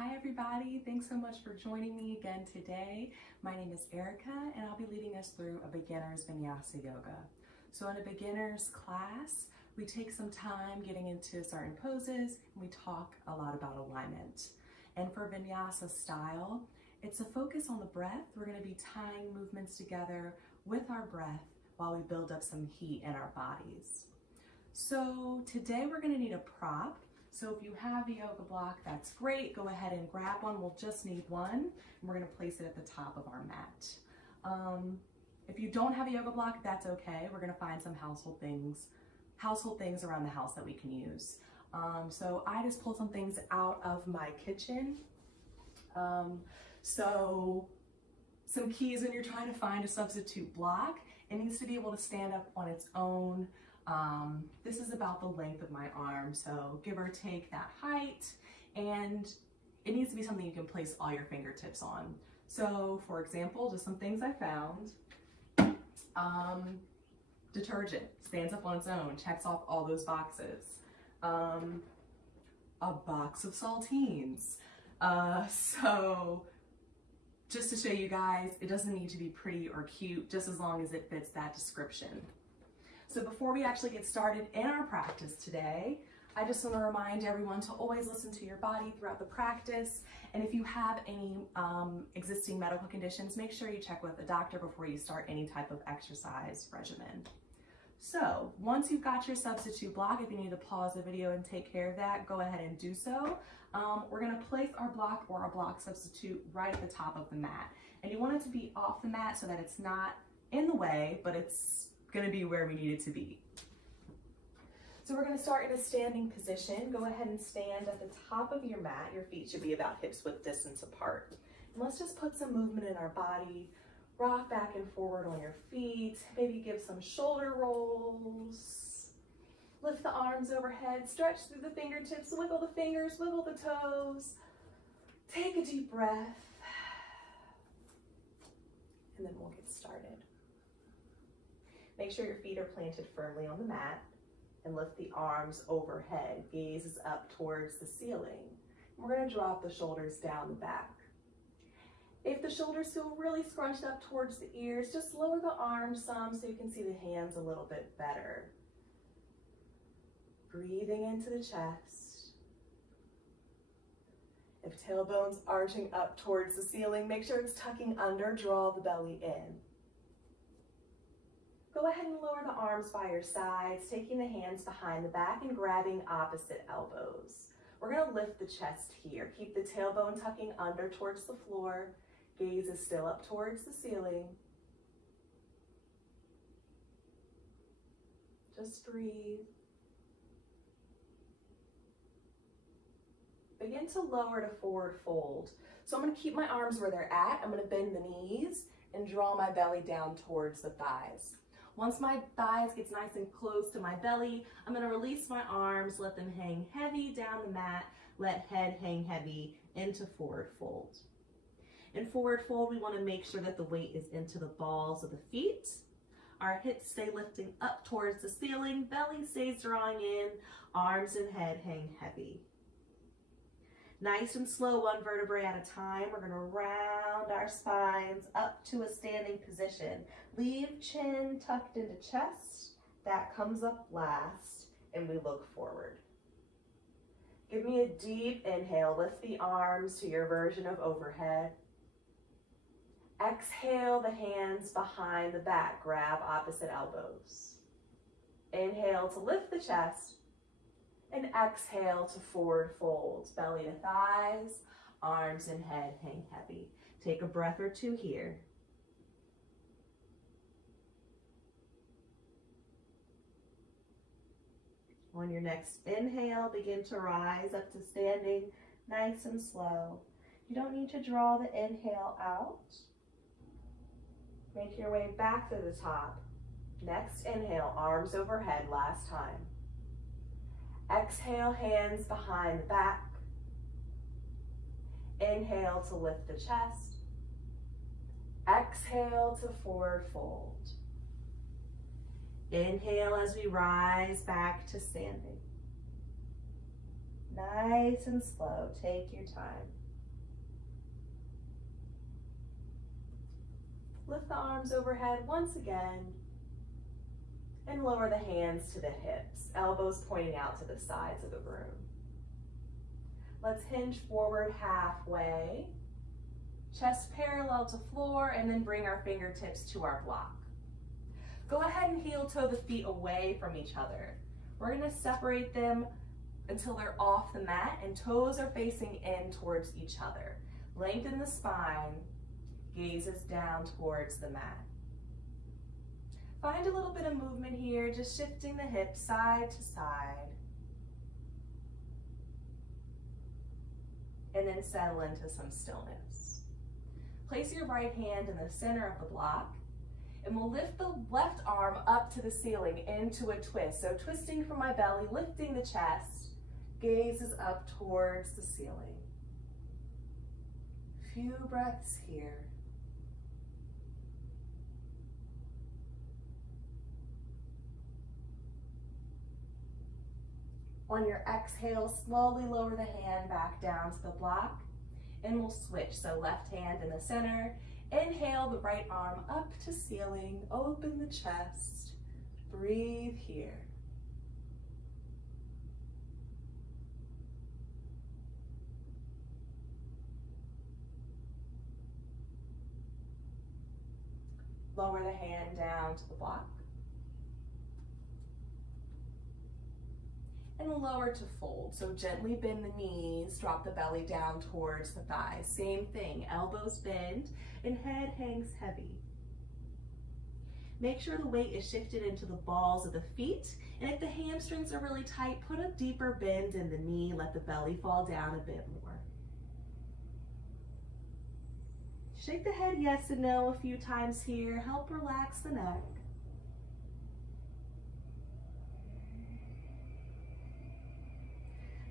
Hi everybody, thanks so much for joining me again today. My name is Erica and I'll be leading us through a beginner's Vinyasa yoga. So in a beginner's class, we take some time getting into certain poses and we talk a lot about alignment. And for Vinyasa style, it's a focus on the breath. We're going to be tying movements together with our breath while we build up some heat in our bodies. So today we're going to need a prop. So if you have a yoga block, that's great. Go ahead and grab one. We'll just need one. And we're going to place it at the top of our mat. If you don't have a yoga block, that's okay. We're going to find some household things around the house that we can use. So I just pulled some things out of my kitchen. So some keys when you're trying to find a substitute block. It needs to be able to stand up on its own. This is about the length of my arm, so give or take that height, and it needs to be something you can place all your fingertips on. So for example, just some things I found. Detergent stands up on its own, checks off all those boxes. A box of saltines. So just to show you guys, it doesn't need to be pretty or cute, just as long as it fits that description. So before we actually get started in our practice today, I just want to remind everyone to always listen to your body throughout the practice. And if you have any existing medical conditions, make sure you check with a doctor before you start any type of exercise regimen. So once you've got your substitute block, if you need to pause the video and take care of that, go ahead and do so. We're going to place our block or our block substitute right at the top of the mat. And you want it to be off the mat so that it's not in the way, but it's going to be where we need it to be. So we're going to start in a standing position. Go ahead and stand at the top of your mat. Your feet should be about hips width distance apart. And let's just put some movement in our body. Rock back and forward on your feet. Maybe give some shoulder rolls. Lift the arms overhead. Stretch through the fingertips. Wiggle the fingers. Wiggle the toes. Take a deep breath. And then we'll get started. Make sure your feet are planted firmly on the mat and lift the arms overhead. Gaze is up towards the ceiling. We're going to drop the shoulders down the back. If the shoulders feel really scrunched up towards the ears, just lower the arms some so you can see the hands a little bit better. Breathing into the chest. If tailbone's arching up towards the ceiling, make sure it's tucking under, draw the belly in. Go ahead and lower the arms by your sides, taking the hands behind the back and grabbing opposite elbows. We're going to lift the chest here. Keep the tailbone tucking under towards the floor. Gaze is still up towards the ceiling. Just breathe. Begin to lower to forward fold. So I'm going to keep my arms where they're at. I'm going to bend the knees and draw my belly down towards the thighs. Once my thighs gets nice and close to my belly, I'm going to release my arms, let them hang heavy down the mat, let head hang heavy into forward fold. In forward fold, we want to make sure that the weight is into the balls of the feet. Our hips stay lifting up towards the ceiling, belly stays drawing in, arms and head hang heavy. Nice and slow, one vertebrae at a time. We're going to round our spines up to a standing position. Leave chin tucked into chest. That comes up last, and we look forward. Give me a deep inhale. Lift the arms to your version of overhead. Exhale the hands behind the back. Grab opposite elbows. Inhale to lift the chest. And exhale to forward fold, belly to thighs, arms and head hang heavy. Take a breath or two here. On your next inhale, begin to rise up to standing nice and slow. You don't need to draw the inhale out. Make your way back to the top. Next inhale, arms overhead, last time. Exhale, hands behind the back. Inhale to lift the chest. Exhale to forward fold. Inhale as we rise back to standing. Nice and slow, take your time. Lift the arms overhead once again and lower the hands to the hips, elbows pointing out to the sides of the room. Let's hinge forward halfway, chest parallel to floor, and then bring our fingertips to our block. Go ahead and heel toe the feet away from each other. We're gonna separate them until they're off the mat and toes are facing in towards each other. Lengthen the spine, gazes down towards the mat. Find a little bit of movement here, just shifting the hips side to side. And then settle into some stillness. Place your right hand in the center of the block, and we'll lift the left arm up to the ceiling into a twist. So twisting from my belly, lifting the chest, gazes up towards the ceiling. Few breaths here. On your exhale, slowly lower the hand back down to the block, and we'll switch. So left hand in the center. Inhale the right arm up to ceiling, open the chest, breathe here. Lower the hand down to the block. And we'll lower to fold. So gently bend the knees, drop the belly down towards the thighs. Same thing, elbows bend and head hangs heavy. Make sure the weight is shifted into the balls of the feet. And if the hamstrings are really tight, put a deeper bend in the knee, let the belly fall down a bit more. Shake the head yes and no a few times here. Help relax the neck.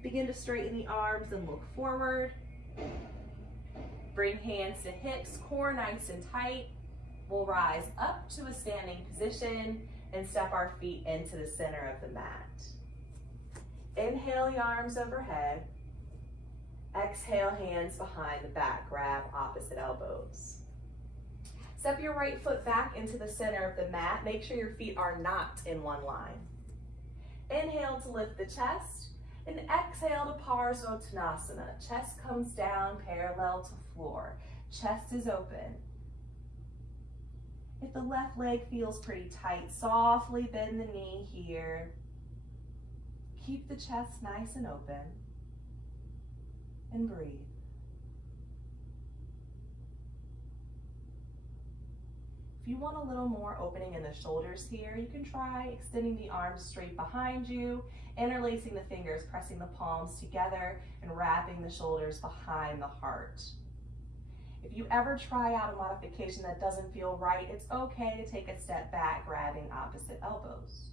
Begin to straighten the arms and look forward. Bring hands to hips, core nice and tight. We'll rise up to a standing position and step our feet into the center of the mat. Inhale the arms overhead. Exhale, hands behind the back, grab opposite elbows. Step your right foot back into the center of the mat. Make sure your feet are not in one line. Inhale to lift the chest. And exhale to Parsvottanasana. Chest comes down parallel to floor. Chest is open. If the left leg feels pretty tight, softly bend the knee here. Keep the chest nice and open. And breathe. If you want a little more opening in the shoulders here, you can try extending the arms straight behind you, interlacing the fingers, pressing the palms together, and wrapping the shoulders behind the heart. If you ever try out a modification that doesn't feel right, it's okay to take a step back, grabbing opposite elbows.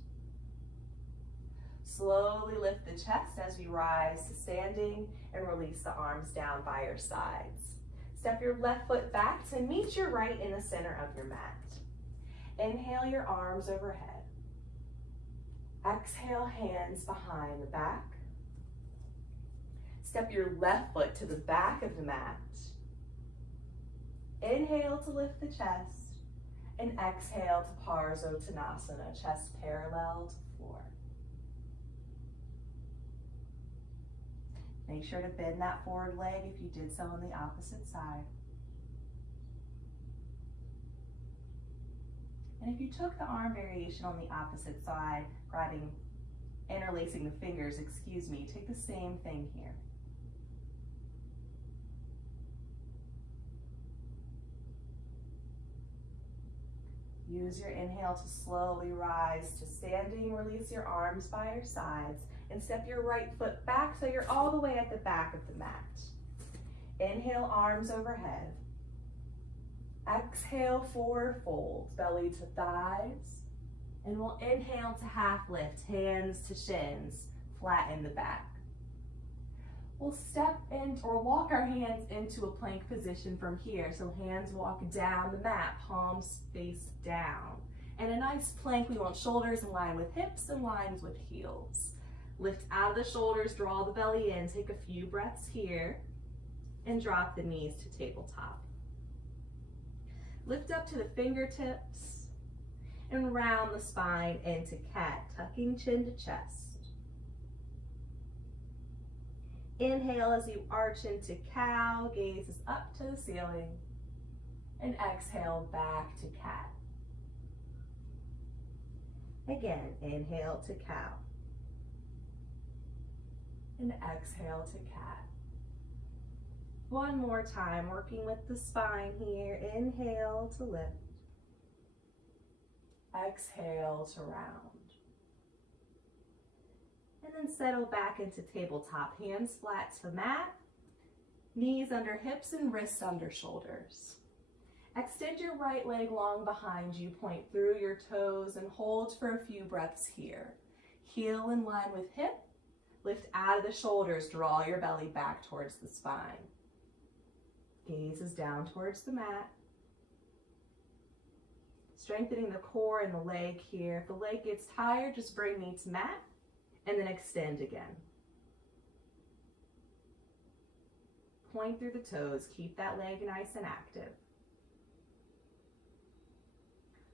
Slowly lift the chest as we rise to standing and release the arms down by your sides. Step your left foot back to meet your right in the center of your mat. Inhale your arms overhead. Exhale, hands behind the back. Step your left foot to the back of the mat. Inhale to lift the chest, and exhale to Parsvottanasana, chest parallel to floor. Make sure to bend that forward leg if you did so on the opposite side. And if you took the arm variation on the opposite side, interlacing the fingers, take the same thing here. Use your inhale to slowly rise to standing. Release your arms by your sides and step your right foot back so you're all the way at the back of the mat. Inhale, arms overhead. Exhale, forward fold, belly to thighs. And we'll inhale to half lift, hands to shins, flatten the back. We'll step in or walk our hands into a plank position from here. So hands walk down the mat, palms face down. And a nice plank, we want shoulders in line with hips and lines with heels. Lift out of the shoulders, draw the belly in, take a few breaths here, and drop the knees to tabletop. Lift up to the fingertips and round the spine into cat, tucking chin to chest. Inhale as you arch into cow, gazes up to the ceiling, and exhale back to cat. Again, inhale to cow, and exhale to cat. One more time, working with the spine here. Inhale to lift. Exhale to round. And then settle back into tabletop. Hands flat to mat. Knees under hips and wrists under shoulders. Extend your right leg long behind you. Point through your toes and hold for a few breaths here. Heel in line with hip. Lift out of the shoulders. Draw your belly back towards the spine. Gaze is down towards the mat. Strengthening the core and the leg here. If the leg gets tired, just bring knee to mat and then extend again. Point through the toes. Keep that leg nice and active.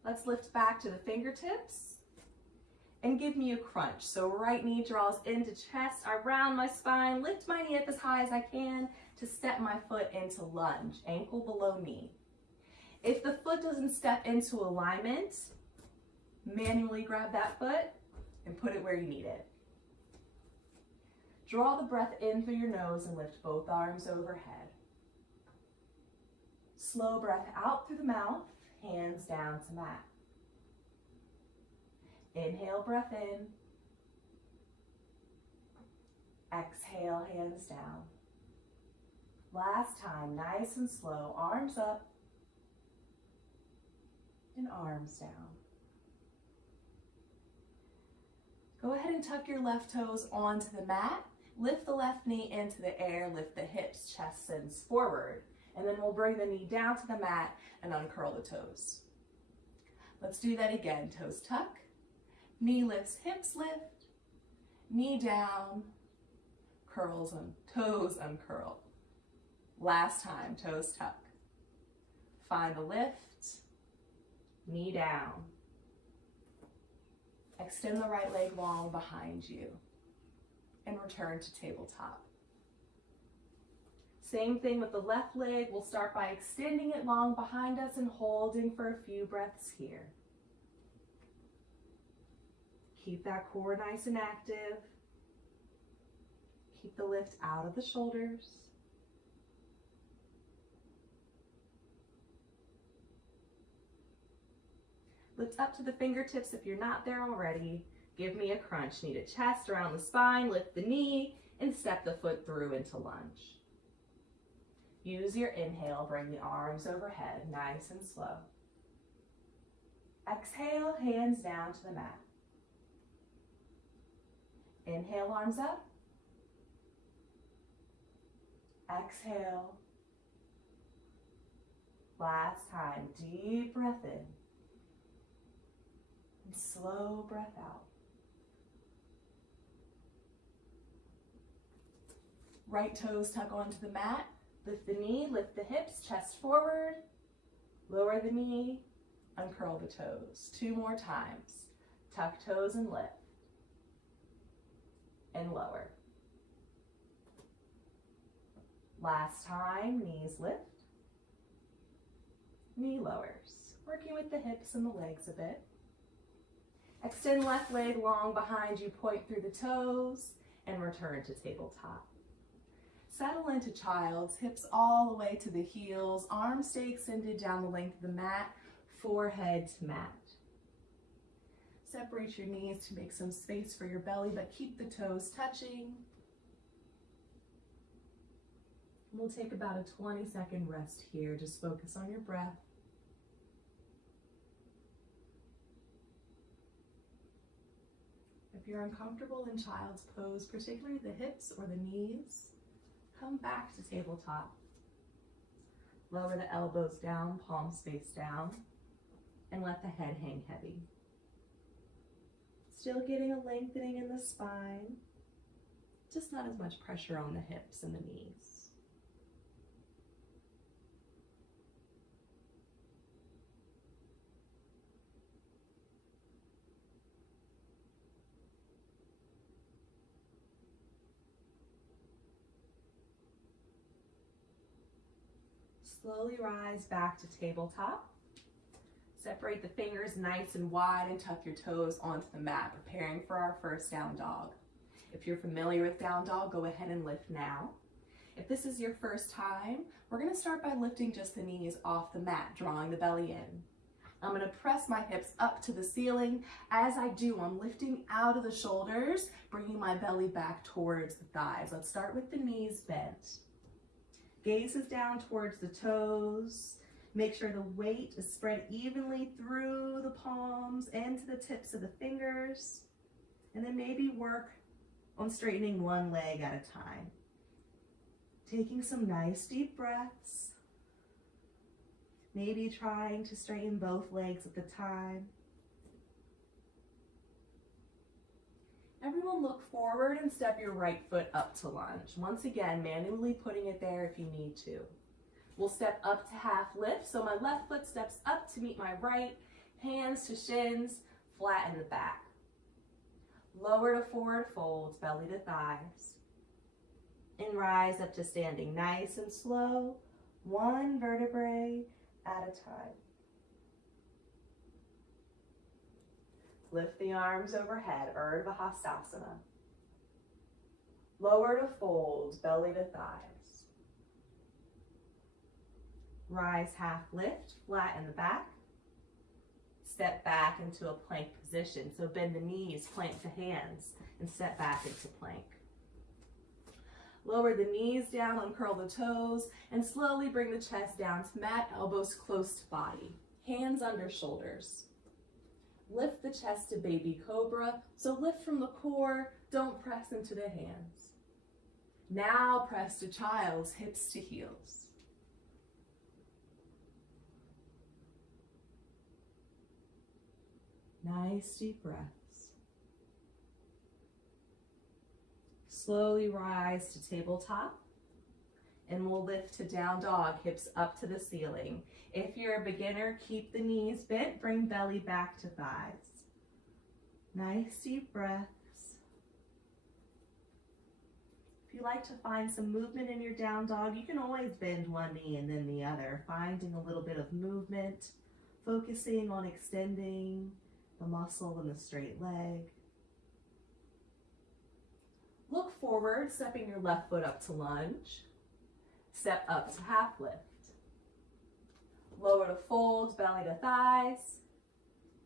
Let's lift back to the fingertips and give me a crunch. So right knee draws into chest. I round my spine, lift my knee up as high as I can to step my foot into lunge, ankle below knee. If the foot doesn't step into alignment, manually grab that foot and put it where you need it. Draw the breath in through your nose and lift both arms overhead. Slow breath out through the mouth, hands down to mat. Inhale, breath in. Exhale, hands down. Last time, nice and slow, arms up and arms down. Go ahead and tuck your left toes onto the mat. Lift the left knee into the air, lift the hips, chest sends forward. And then we'll bring the knee down to the mat and uncurl the toes. Let's do that again. Toes tuck, knee lifts, hips lift, knee down, curls and toes uncurl. Last time, toes tuck. Find the lift, knee down. Extend the right leg long behind you and return to tabletop. Same thing with the left leg. We'll start by extending it long behind us and holding for a few breaths here. Keep that core nice and active. Keep the lift out of the shoulders. Lift up to the fingertips if you're not there already. Give me a crunch. Knee to chest, around the spine, lift the knee, and step the foot through into lunge. Use your inhale, bring the arms overhead, nice and slow. Exhale, hands down to the mat. Inhale, arms up. Exhale. Last time, deep breath in. And slow breath out. Right toes tuck onto the mat. Lift the knee, lift the hips, chest forward. Lower the knee, uncurl the toes. 2 more times. Tuck toes and lift. And lower. Last time, knees lift. Knee lowers. Working with the hips and the legs a bit. Extend left leg long behind you, point through the toes, and return to tabletop. Settle into child's, hips all the way to the heels, arms stay extended down the length of the mat, forehead to mat. Separate your knees to make some space for your belly, but keep the toes touching. We'll take about a 20-second rest here. Just focus on your breath. If you're uncomfortable in child's pose, particularly the hips or the knees, come back to tabletop. Lower the elbows down, palms face down, and let the head hang heavy. Still getting a lengthening in the spine, just not as much pressure on the hips and the knees. Slowly rise back to tabletop. Separate the fingers nice and wide and tuck your toes onto the mat, preparing for our first down dog. If you're familiar with down dog, go ahead and lift now. If this is your first time, we're going to start by lifting just the knees off the mat, drawing the belly in. I'm going to press my hips up to the ceiling. As I do, I'm lifting out of the shoulders, bringing my belly back towards the thighs. Let's start with the knees bent. Gaze is down towards the toes. Make sure the weight is spread evenly through the palms and to the tips of the fingers. And then maybe work on straightening one leg at a time. Taking some nice deep breaths. Maybe trying to straighten both legs at the time. Everyone look forward and step your right foot up to lunge. Once again, manually putting it there if you need to. We'll step up to half lift, so my left foot steps up to meet my right, hands to shins, flatten the back. Lower to forward fold, belly to thighs. And rise up to standing nice and slow, one vertebrae at a time. Lift the arms overhead, Urdhva Hastasana. Lower to fold, belly to thighs. Rise half lift, flatten the back. Step back into a plank position. So bend the knees, plank the hands, and step back into plank. Lower the knees down, uncurl the toes, and slowly bring the chest down to mat, elbows close to body. Hands under shoulders. Lift the chest to baby cobra, so lift from the core, don't press into the hands. Now press to child's, hips to heels. Nice deep breaths. Slowly rise to tabletop, and we'll lift to down dog, hips up to the ceiling. If you're a beginner, keep the knees bent, bring belly back to thighs. Nice deep breaths. If you like to find some movement in your down dog, you can always bend one knee and then the other, finding a little bit of movement, focusing on extending the muscle in the straight leg. Look forward, stepping your left foot up to lunge. Step up to half lift. Lower to fold, belly to thighs.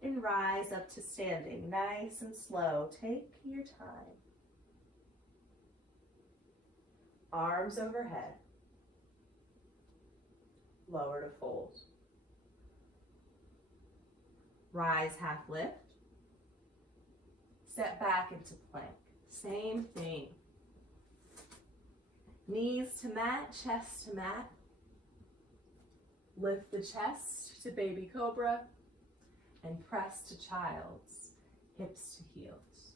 And rise up to standing, nice and slow. Take your time. Arms overhead. Lower to fold. Rise half lift. Step back into plank. Same thing. Knees to mat, chest to mat. Lift the chest to baby cobra and press to child's, hips to heels.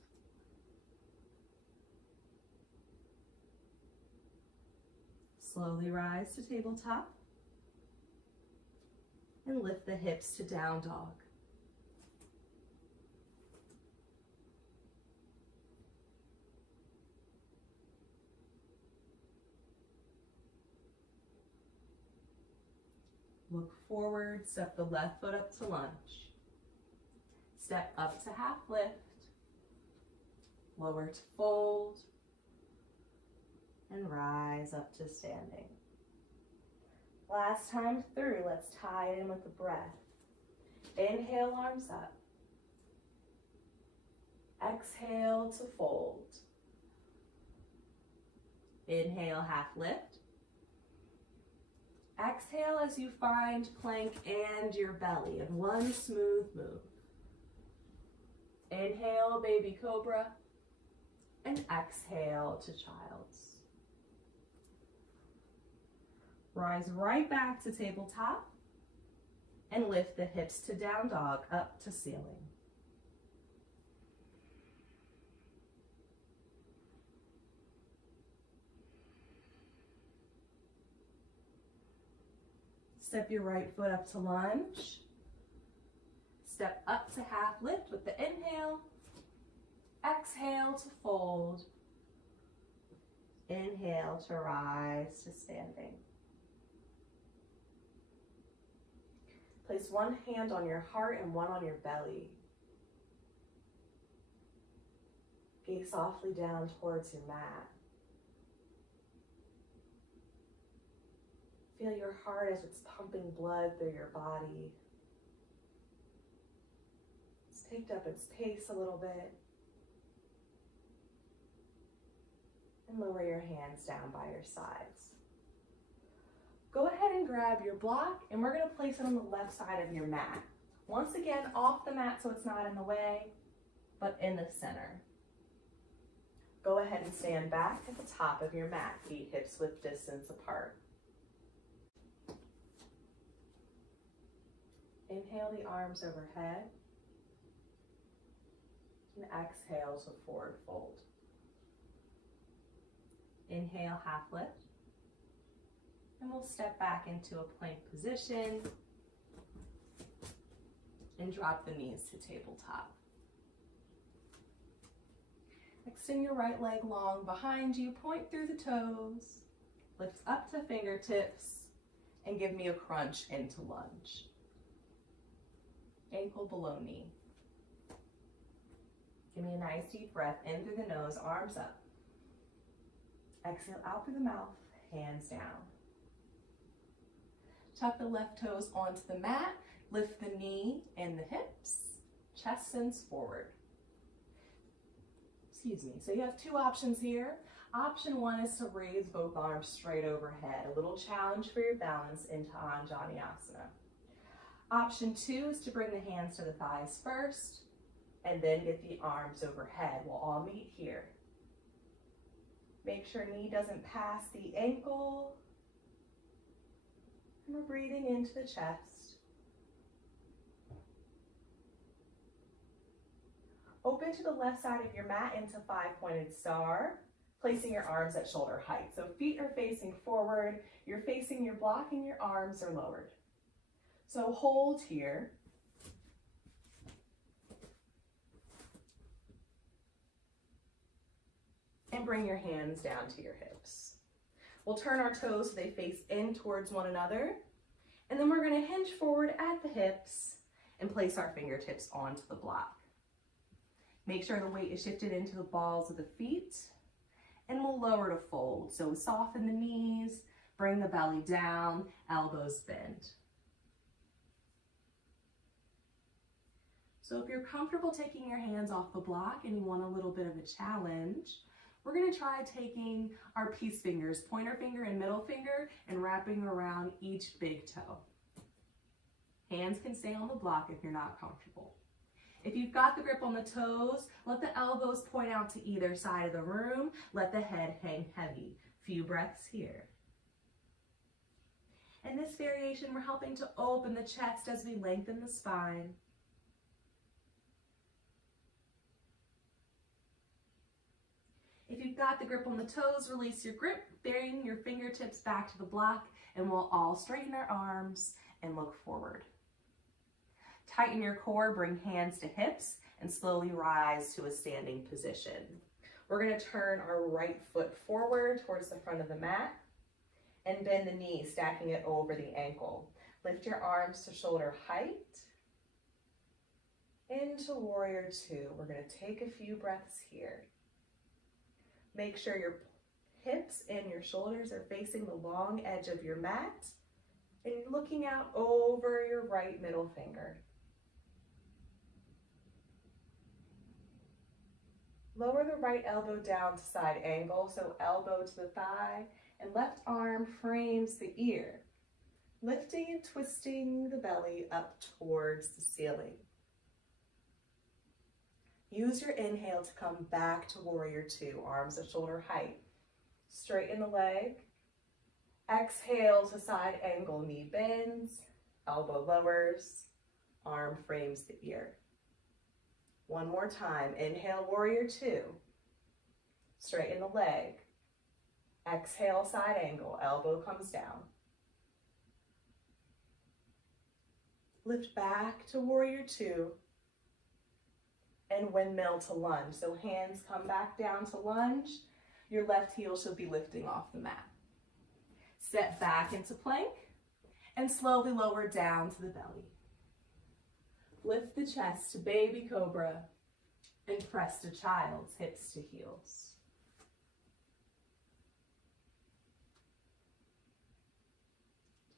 Slowly rise to tabletop and lift the hips to down dog. Look forward, step the left foot up to lunge. Step up to half lift, lower to fold, and rise up to standing. Last time through, let's tie it in with a breath. Inhale, arms up. Exhale to fold. Inhale, half lift. Exhale as you find plank and your belly in one smooth move. Inhale, baby cobra, and exhale to child's. Rise right back to tabletop and lift the hips to down dog up to ceiling. Step your right foot up to lunge. Step up to half lift with the inhale. Exhale to fold. Inhale to rise to standing. Place one hand on your heart and one on your belly. Gaze softly down towards your mat. Feel your heart as it's pumping blood through your body. It's picked up its pace a little bit. And lower your hands down by your sides. Go ahead and grab your block, and we're going to place it on the left side of your mat. Once again, off the mat so it's not in the way, but in the center. Go ahead and stand back at the top of your mat, feet hips width distance apart. Inhale the arms overhead, and exhale to forward fold. Inhale, half lift, and we'll step back into a plank position and drop the knees to tabletop. Extend your right leg long behind you, point through the toes, lift up to fingertips, and give me a crunch into lunge. Ankle below knee. Give me a nice deep breath in through the nose, arms up. Exhale out through the mouth, hands down. Tuck the left toes onto the mat, lift the knee and the hips, chest sends forward. Excuse me. So you have two options here. Option one is to raise both arms straight overhead, a little challenge for your balance into Anjaneyasana. Option two is to bring the hands to the thighs first, and then get the arms overhead. We'll all meet here. Make sure knee doesn't pass the ankle. And we're breathing into the chest. Open to the left side of your mat into five-pointed star, placing your arms at shoulder height. So feet are facing forward, you're facing your block, and your arms are lowered. So hold here. And bring your hands down to your hips. We'll turn our toes so they face in towards one another. And then we're going to hinge forward at the hips and place our fingertips onto the block. Make sure the weight is shifted into the balls of the feet. And we'll lower to fold. So soften the knees, bring the belly down, elbows bend. So if you're comfortable taking your hands off the block and you want a little bit of a challenge, we're going to try taking our peace fingers, pointer finger and middle finger, and wrapping around each big toe. Hands can stay on the block if you're not comfortable. If you've got the grip on the toes, let the elbows point out to either side of the room. Let the head hang heavy. Few breaths here. In this variation, we're helping to open the chest as we lengthen the spine. If you've got the grip on the toes, release your grip, bring your fingertips back to the block, and we'll all straighten our arms and look forward. Tighten your core, bring hands to hips, and slowly rise to a standing position. We're going to turn our right foot forward towards the front of the mat and bend the knee, stacking it over the ankle. Lift your arms to shoulder height. Into Warrior Two. We're going to take a few breaths here. Make sure your hips and your shoulders are facing the long edge of your mat and you're looking out over your right middle finger. Lower the right elbow down to side angle, so elbow to the thigh, and left arm frames the ear, lifting and twisting the belly up towards the ceiling. Use your inhale to come back to Warrior Two, arms at shoulder height. Straighten the leg. Exhale to side angle, knee bends, elbow lowers, arm frames the ear. One more time. Inhale, Warrior Two. Straighten the leg. Exhale, side angle, elbow comes down. Lift back to Warrior Two. And windmill to lunge. So hands come back down to lunge. Your left heel should be lifting off the mat. Step back into plank and slowly lower down to the belly. Lift the chest to baby cobra and press to child's hips to heels.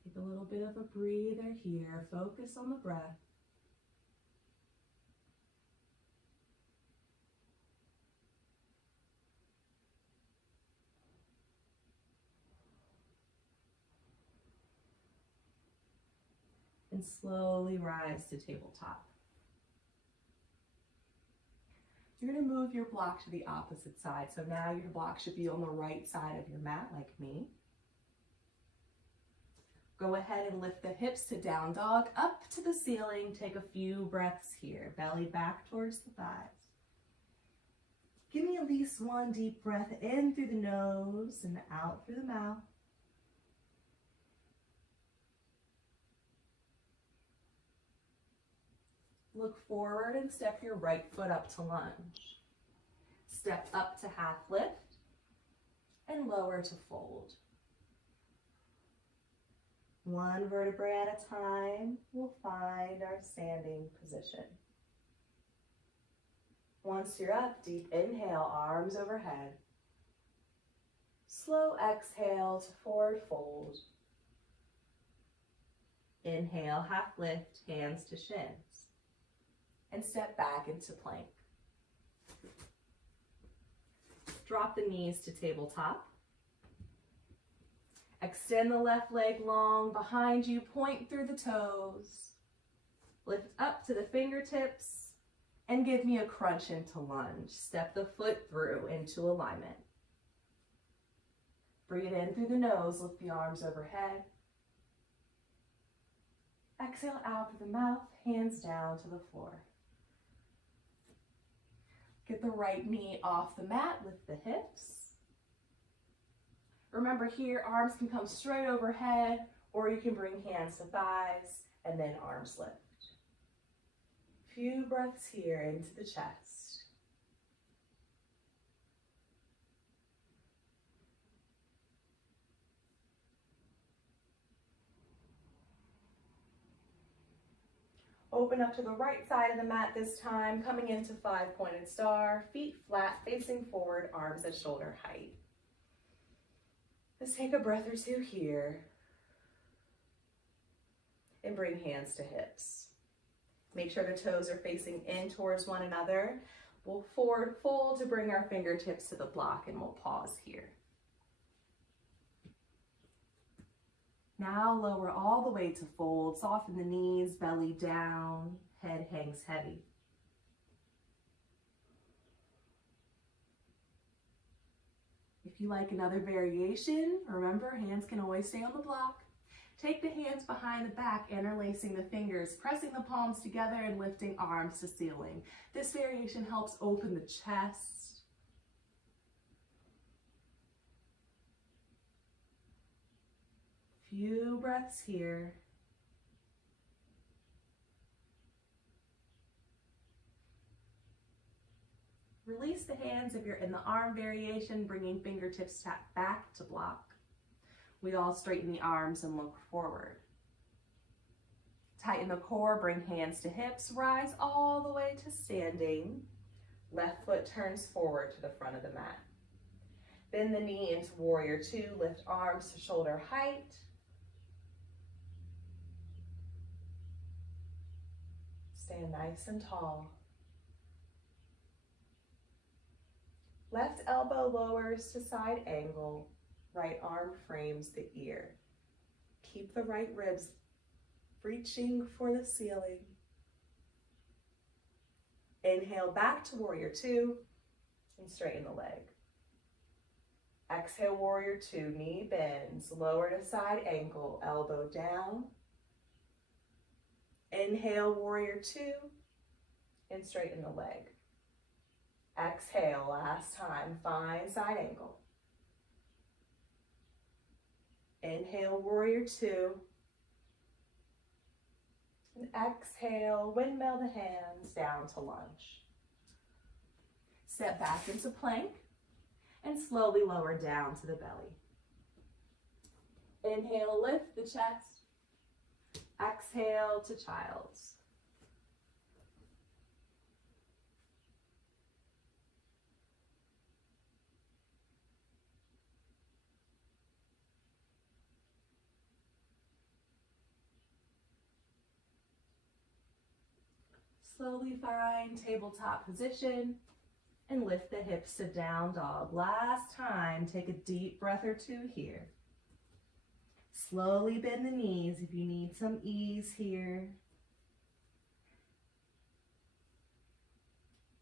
Take a little bit of a breather here. Focus on the breath. And slowly rise to tabletop. You're going to move your block to the opposite side. So now your block should be on the right side of your mat, like me. Go ahead and lift the hips to down dog, up to the ceiling. Take a few breaths here. Belly back towards the thighs. Give me at least one deep breath in through the nose and out through the mouth. Look forward and step your right foot up to lunge. Step up to half lift and lower to fold. One vertebrae at a time, we'll find our standing position. Once you're up, deep inhale, arms overhead. Slow exhale to forward fold. Inhale, half lift, hands to shins. And step back into plank. Drop the knees to tabletop. Extend the left leg long behind you, point through the toes. Lift up to the fingertips and give me a crunch into lunge. Step the foot through into alignment. Breathe in through the nose, lift the arms overhead. Exhale out through the mouth, hands down to the floor. Get the right knee off the mat, lift the hips. Remember here, arms can come straight overhead, or you can bring hands to thighs and then arms lift. Few breaths here into the chest. Open up to the right side of the mat this time, coming into 5-pointed star, feet flat, facing forward, arms at shoulder height. Let's take a breath or two here. And bring hands to hips. Make sure the toes are facing in towards one another. We'll forward fold to bring our fingertips to the block, and we'll pause here. Now lower all the way to fold, soften the knees, belly down, head hangs heavy. If you like another variation, remember hands can always stay on the block. Take the hands behind the back, interlacing the fingers, pressing the palms together and lifting arms to ceiling. This variation helps open the chest. Few breaths here. Release the hands if you're in the arm variation, bringing fingertips back to block. We all straighten the arms and look forward. Tighten the core, bring hands to hips, rise all the way to standing. Left foot turns forward to the front of the mat. Bend the knee into warrior two, lift arms to shoulder height. Stand nice and tall. Left elbow lowers to side angle. Right arm frames the ear. Keep the right ribs reaching for the ceiling. Inhale back to warrior two and straighten the leg. Exhale, warrior two, knee bends, lower to side ankle, elbow down. Inhale, warrior two, and straighten the leg. Exhale, last time, find side ankle. Inhale, warrior two. And exhale, windmill the hands down to lunge. Step back into plank and slowly lower down to the belly. Inhale, lift the chest. Exhale to child's. Slowly find tabletop position and lift the hips to down dog. Last time, take a deep breath or two here. Slowly bend the knees if you need some ease here.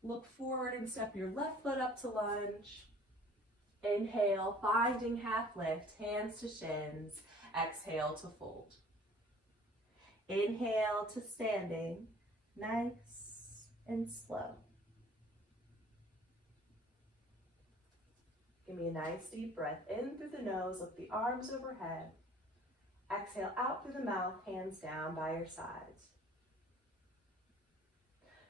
Look forward and step your left foot up to lunge. Inhale, finding half lift, hands to shins. Exhale to fold. Inhale to standing, nice and slow. Give me a nice deep breath in through the nose, lift the arms overhead. Exhale out through the mouth, hands down by your sides.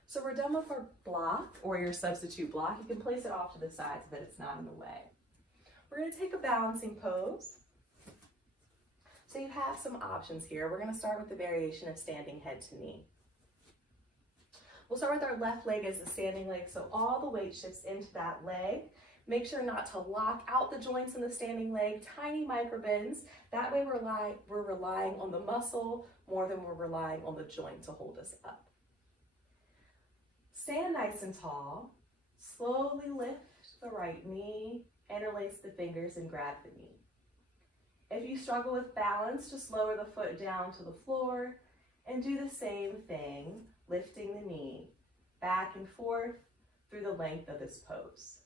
So we're done with our block or your substitute block. You can place it off to the side so that it's not in the way. We're going to take a balancing pose. So you have some options here. We're going to start with the variation of standing head to knee. We'll start with our left leg as the standing leg, so all the weight shifts into that leg. Make sure not to lock out the joints in the standing leg, tiny micro bends. That way we're relying on the muscle more than we're relying on the joint to hold us up. Stand nice and tall. Slowly lift the right knee, interlace the fingers and grab the knee. If you struggle with balance, just lower the foot down to the floor and do the same thing, lifting the knee back and forth through the length of this pose.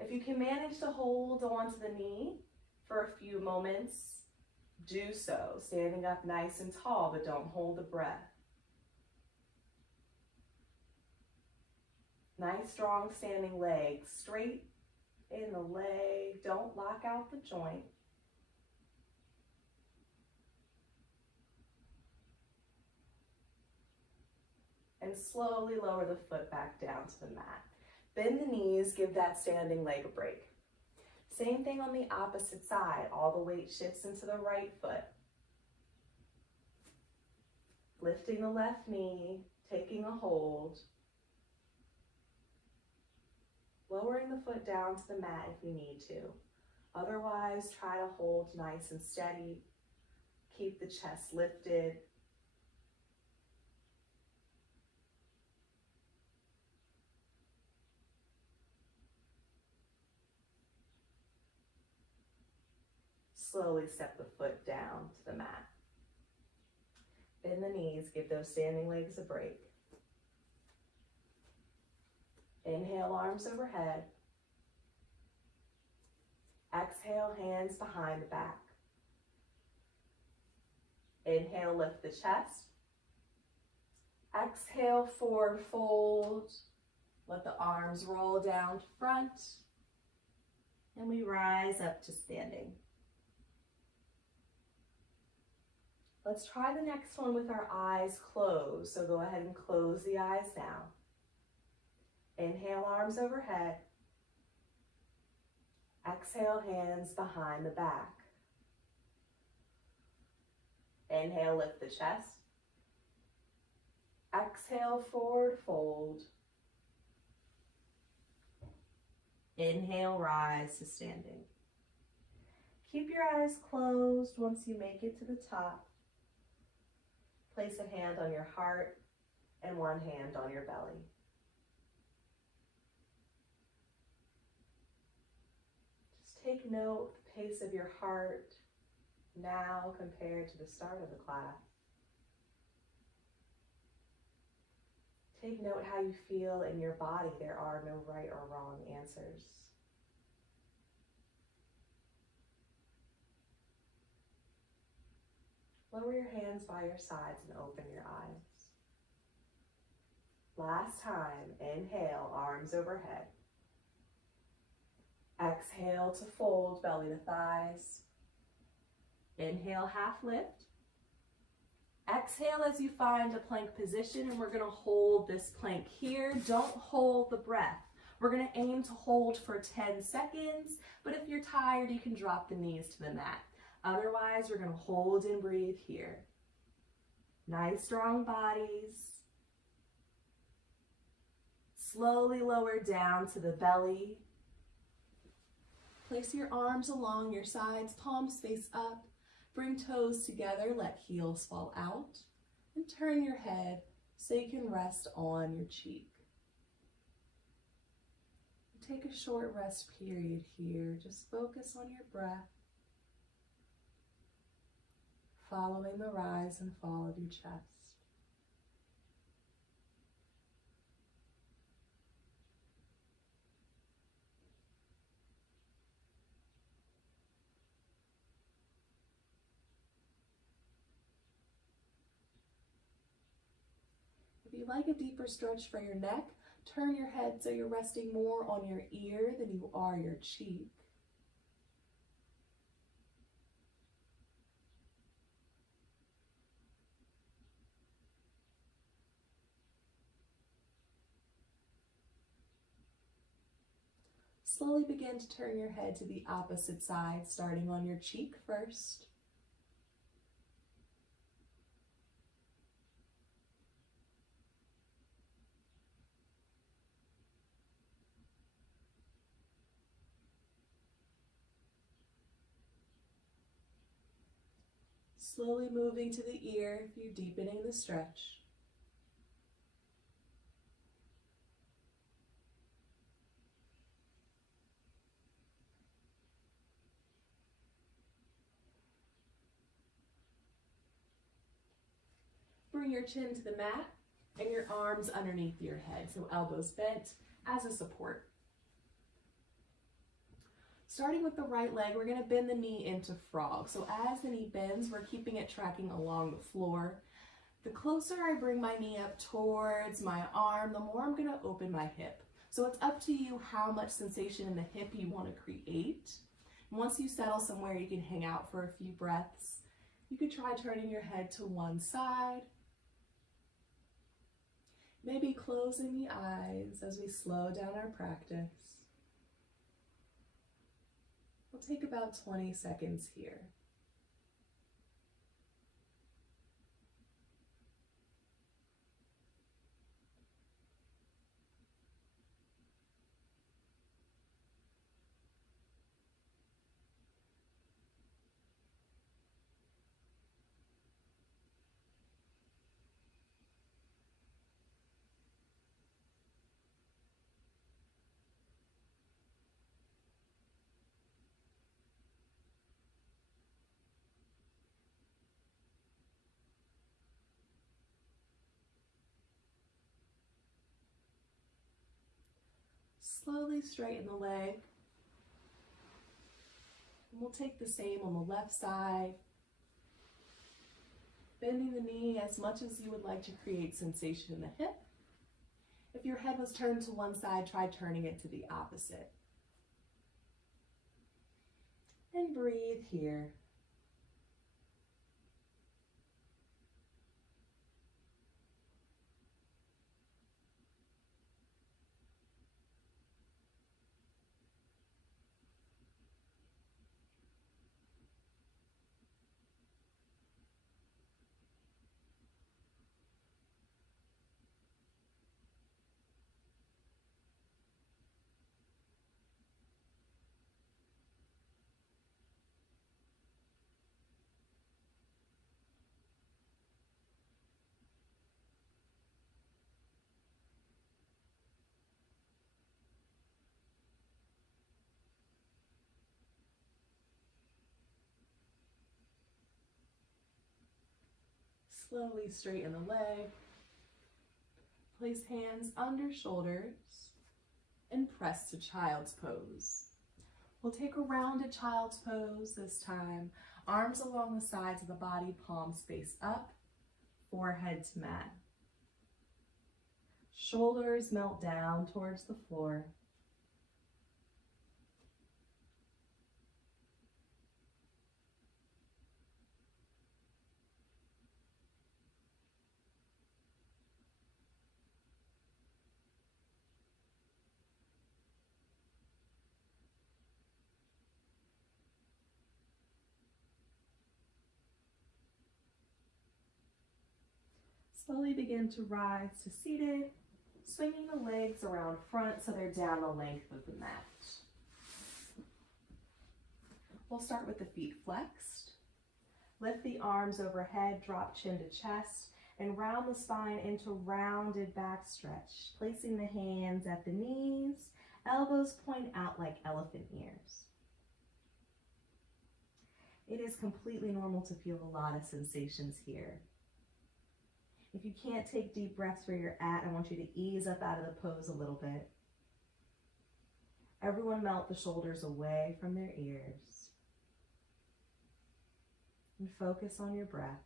If you can manage to hold onto the knee for a few moments, do so, standing up nice and tall, but don't hold the breath. Nice, strong standing leg, straight in the leg. Don't lock out the joint. And slowly lower the foot back down to the mat. Bend the knees, give that standing leg a break. Same thing on the opposite side. All the weight shifts into the right foot. Lifting the left knee, taking a hold. Lowering the foot down to the mat if you need to. Otherwise, try to hold nice and steady. Keep the chest lifted. Slowly step the foot down to the mat. Bend the knees, give those standing legs a break. Inhale, arms overhead. Exhale, hands behind the back. Inhale, lift the chest. Exhale, forward fold. Let the arms roll down front. And we rise up to standing. Let's try the next one with our eyes closed. So go ahead and close the eyes now. Inhale, arms overhead. Exhale, hands behind the back. Inhale, lift the chest. Exhale, forward fold. Inhale, rise to standing. Keep your eyes closed once you make it to the top. Place a hand on your heart and one hand on your belly. Just take note of the pace of your heart now compared to the start of the class. Take note how you feel in your body. There are no right or wrong answers. Lower your hands by your sides and open your eyes. Last time, inhale, arms overhead. Exhale to fold, belly to thighs. Inhale, half lift. Exhale as you find a plank position, and we're going to hold this plank here. Don't hold the breath. We're going to aim to hold for 10 seconds, but if you're tired, you can drop the knees to the mat. Otherwise, we're going to hold and breathe here. Nice, strong bodies. Slowly lower down to the belly. Place your arms along your sides, palms face up. Bring toes together, let heels fall out. And turn your head so you can rest on your cheek. Take a short rest period here. Just focus on your breath, following the rise and fall of your chest. If you like a deeper stretch for your neck, turn your head so you're resting more on your ear than you are your cheek. Slowly begin to turn your head to the opposite side, starting on your cheek first. Slowly moving to the ear if you're deepening the stretch. Bring your chin to the mat and your arms underneath your head, so elbows bent as a support. Starting with the right leg, we're going to bend the knee into frog. So as the knee bends, we're keeping it tracking along the floor. The closer I bring my knee up towards my arm, the more I'm going to open my hip. So it's up to you how much sensation in the hip you want to create. And once you settle somewhere, you can hang out for a few breaths. You could try turning your head to one side. Maybe closing the eyes as we slow down our practice. We'll take about 20 seconds here. Slowly straighten the leg. And we'll take the same on the left side. Bending the knee as much as you would like to create sensation in the hip. If your head was turned to one side, try turning it to the opposite. And breathe here. Slowly straighten the leg. Place hands under shoulders and press to child's pose. We'll take a rounded child's pose this time. Arms along the sides of the body, palms face up, forehead to mat. Shoulders melt down towards the floor. Slowly begin to rise to seated, swinging the legs around front so they're down the length of the mat. We'll start with the feet flexed. Lift the arms overhead, drop chin to chest, And round the spine into rounded back stretch, placing the hands at the knees, elbows point out like elephant ears. It is completely normal to feel a lot of sensations here. If you can't take deep breaths where you're at, I want you to ease up out of the pose a little bit. Everyone melt the shoulders away from their ears. And focus on your breath.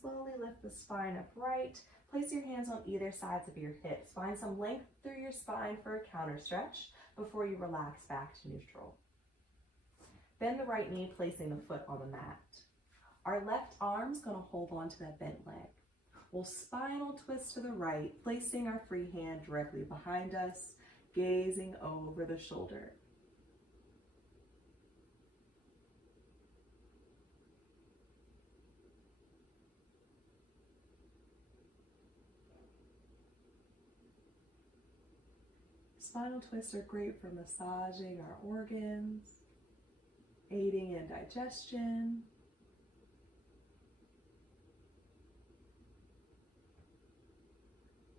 Slowly lift the spine upright. Place your hands on either sides of your hips. Find some length through your spine for a counter stretch before you relax back to neutral. Bend the right knee, placing the foot on the mat. Our left arm's gonna hold on to that bent leg. We'll spinal twist to the right, placing our free hand directly behind us, gazing over the shoulder. Spinal twists are great for massaging our organs, aiding in digestion.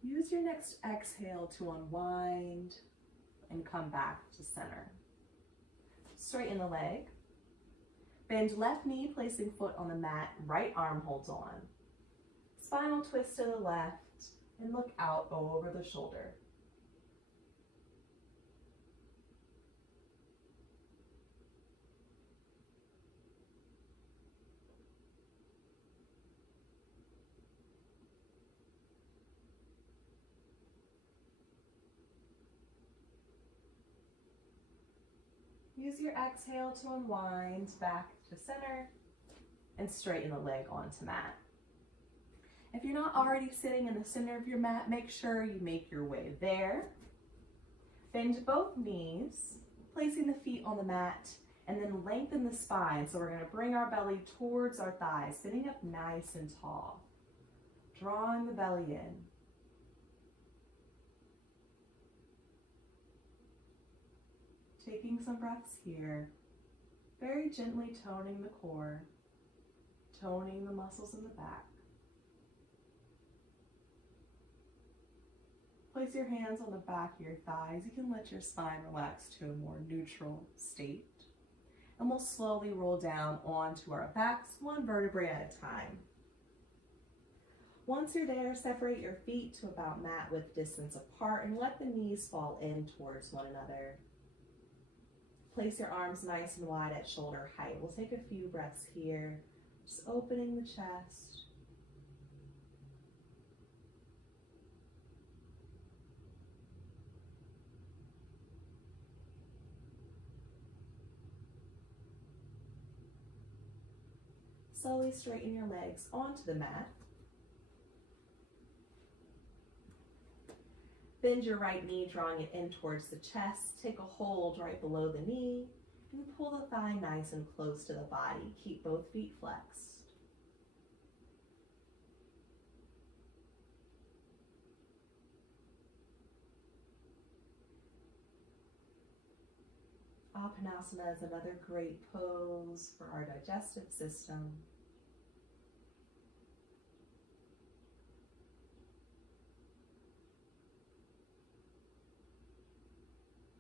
Use your next exhale to unwind and come back to center. Straighten the leg. Bend left knee, placing foot on the mat, right arm holds on. Spinal twist to the left and look out over the shoulder. Use your exhale to unwind back to center and straighten the leg onto mat. If you're not already sitting in the center of your mat, make sure you make your way there. Bend both knees, placing the feet on the mat, and then lengthen the spine. So we're going to bring our belly towards our thighs, sitting up nice and tall, drawing the belly in. Taking some breaths here, very gently toning the core, toning the muscles in the back. Place your hands on the back of your thighs. You can let your spine relax to a more neutral state. And we'll slowly roll down onto our backs, one vertebrae at a time. Once you're there, separate your feet to about mat width distance apart and let the knees fall in towards one another. Place your arms nice and wide at shoulder height. We'll take a few breaths here, just opening the chest. Slowly straighten your legs onto the mat. Bend your right knee, drawing it in towards the chest. Take a hold right below the knee and pull the thigh nice and close to the body. Keep both feet flexed. Apanasana is another great pose for our digestive system.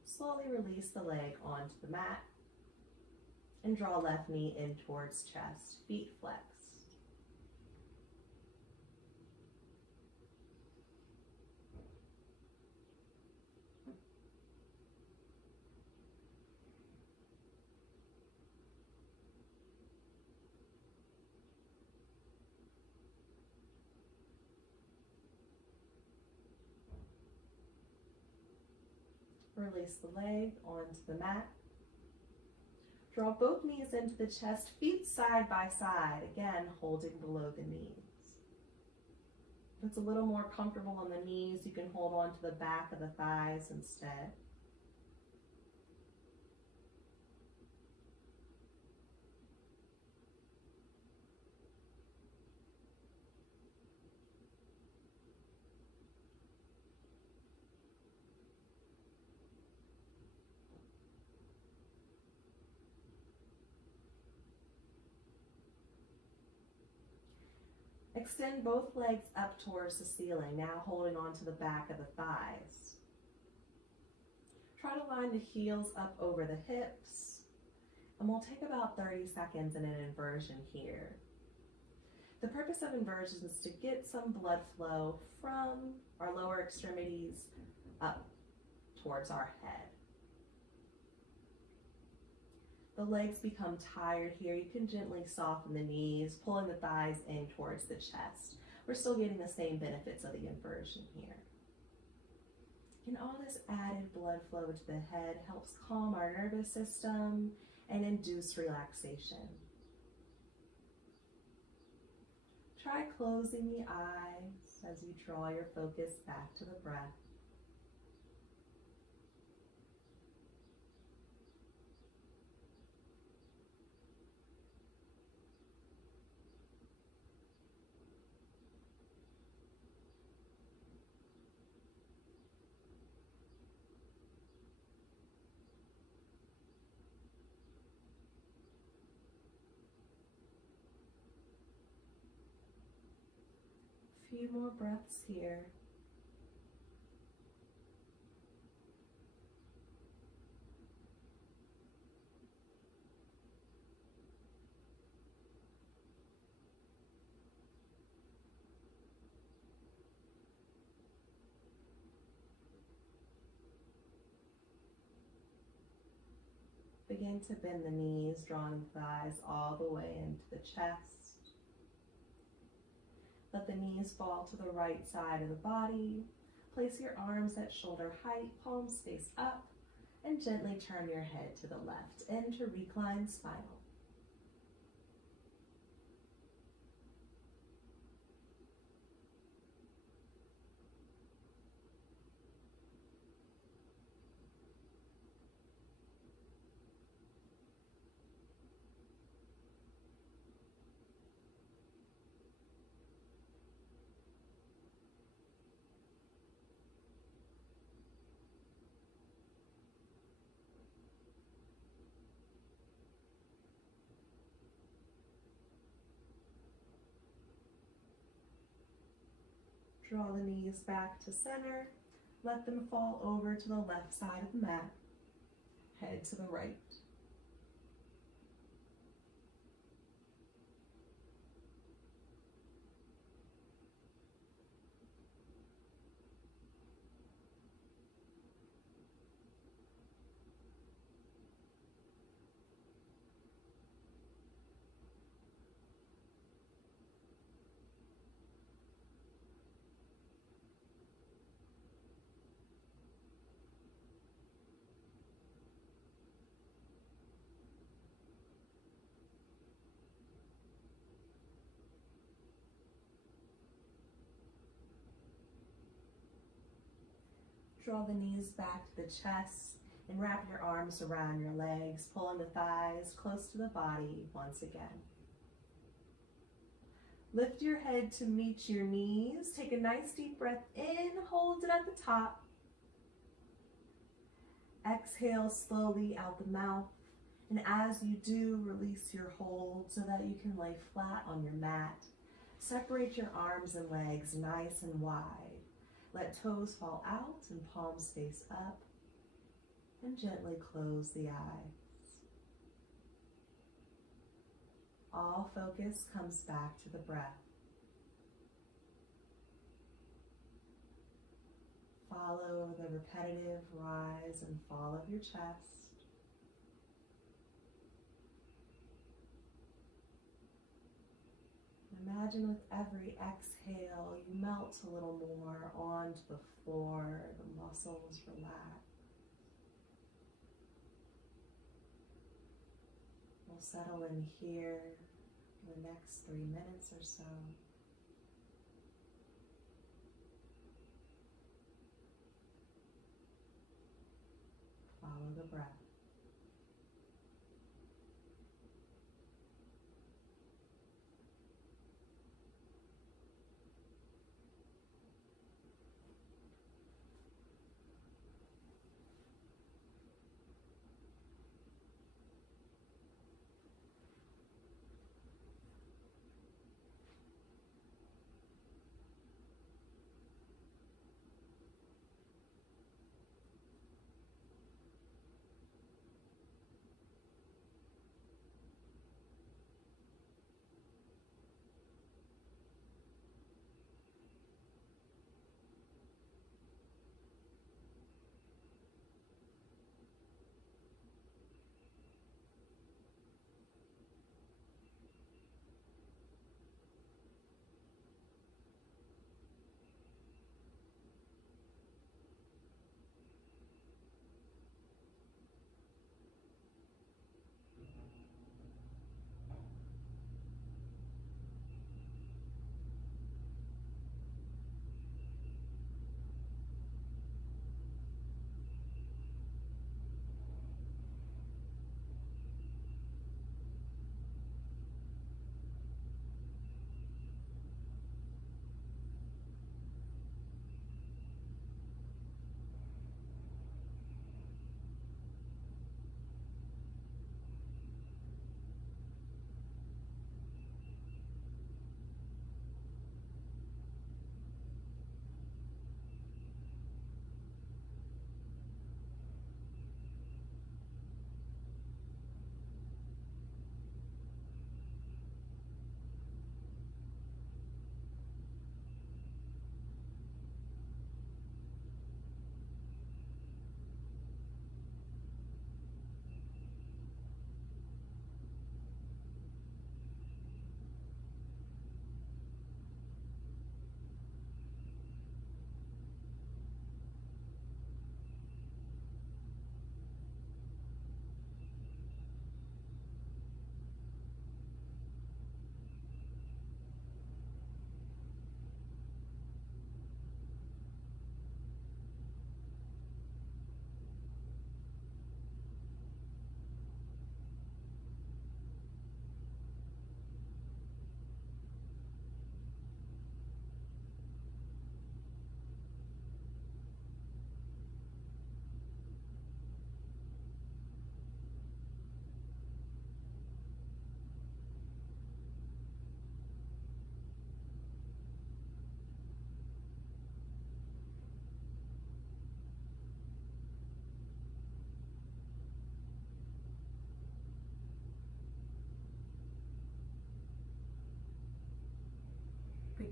Slowly release the leg onto the mat and draw left knee in towards chest, feet flexed. Release the leg onto the mat. Draw both knees into the chest, feet side by side, again holding below the knees. If it's a little more comfortable on the knees, you can hold on to the back of the thighs instead. Extend both legs up towards the ceiling, now holding on to the back of the thighs. Try to line the heels up over the hips, and we'll take about 30 seconds in an inversion here. The purpose of inversion is to get some blood flow from our lower extremities up towards our head. The legs become tired here. You can gently soften the knees, pulling the thighs in towards the chest. We're still getting the same benefits of the inversion here. And all this added blood flow to the head helps calm our nervous system and induce relaxation. Try closing the eyes as you draw your focus back to the breath. Few more breaths here. Begin to bend the knees, drawing the thighs all the way into the chest. Let the knees fall to the right side of the body. Place your arms at shoulder height, palms face up, and gently turn your head to the left into reclined spinal. Draw the knees back to center. Let them fall over to the left side of the mat. Head to the right. Draw the knees back to the chest and wrap your arms around your legs, pulling the thighs close to the body once again. Lift your head to meet your knees. Take a nice deep breath in, hold it at the top. Exhale slowly out the mouth. And as you do, release your hold so that you can lay flat on your mat. Separate your arms and legs nice and wide. Let toes fall out and palms face up. And gently close the eyes. All focus comes back to the breath. Follow the repetitive rise and fall of your chest. Imagine with every exhale, you melt a little more onto the floor, the muscles relax. We'll settle in here for the next 3 minutes or so. Follow the breath.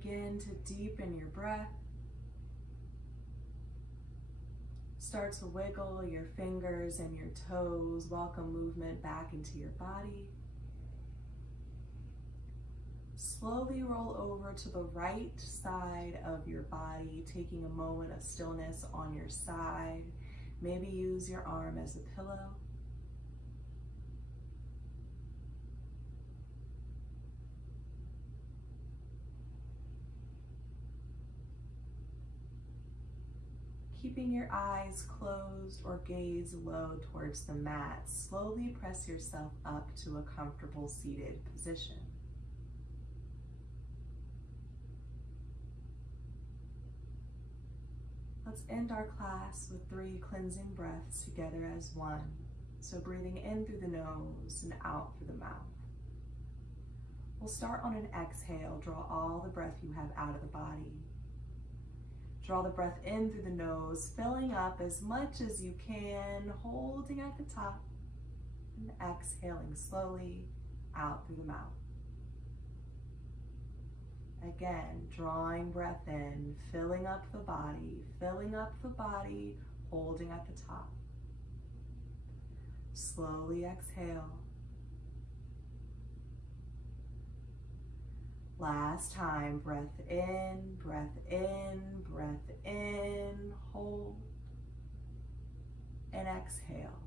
begin to deepen your breath. Start to wiggle your fingers and your toes. Welcome movement back into your body. Slowly roll over to the right side of your body, taking a moment of stillness on your side. Maybe use your arm as a pillow. Keeping your eyes closed or gaze low towards the mat, slowly press yourself up to a comfortable seated position. Let's end our class with 3 cleansing breaths together as one. So breathing in through the nose and out through the mouth. We'll start on an exhale. Draw all the breath you have out of the body. Draw the breath in through the nose, filling up as much as you can, holding at the top, and exhaling slowly out through the mouth. Again, drawing breath in, filling up the body, holding at the top. Slowly exhale. Last time, breath in, hold, and exhale.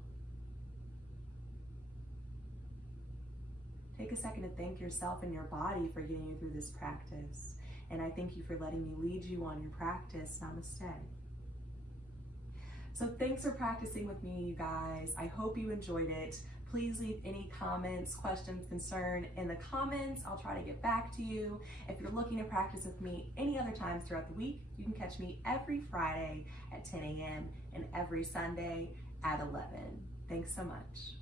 Take a second to thank yourself and your body for getting you through this practice. And I thank you for letting me lead you on your practice. Namaste. So thanks for practicing with me, you guys. I hope you enjoyed it. Please leave any comments, questions, concern in the comments. I'll try to get back to you. If you're looking to practice with me any other times throughout the week, you can catch me every Friday at 10 a.m. and every Sunday at 11. Thanks so much.